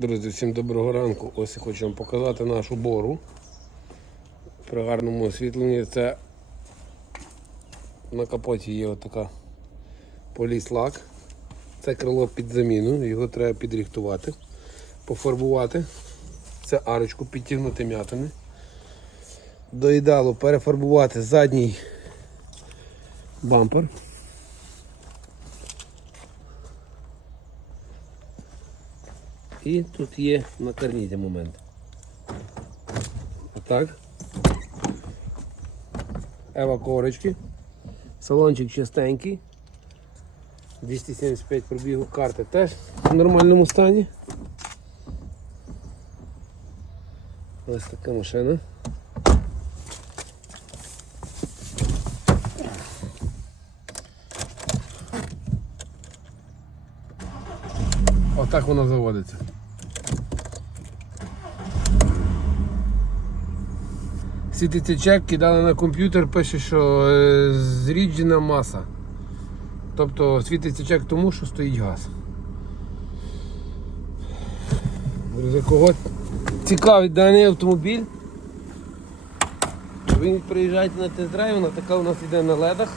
Друзі, всім доброго ранку. Ось я хочу вам показати нашу бору. При гарному освітленні це на капоті є отака поліслак. Це крило під заміну, його треба підрихтувати, пофарбувати. Це арочку підтягнути м'ятами. До ідеалу перефарбувати задній бампер. І тут є на карнізі момент. Отак. Ева корочки. Салончик чистенький. 275 пробігу карти теж в нормальному стані. Ось така машина. Отак вона заводиться. Світиться чек, кидали на комп'ютер, пише, що е, зріджена маса. Тобто світиться чек тому, що стоїть газ. Друзі, кого цікавить даний автомобіль, ви приїжджайте на тест-драйв, вона така у нас йде на ледах.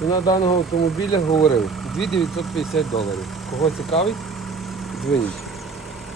Ціна даного автомобіля говорив 2950 доларів. Кого цікавить, дзвоніть.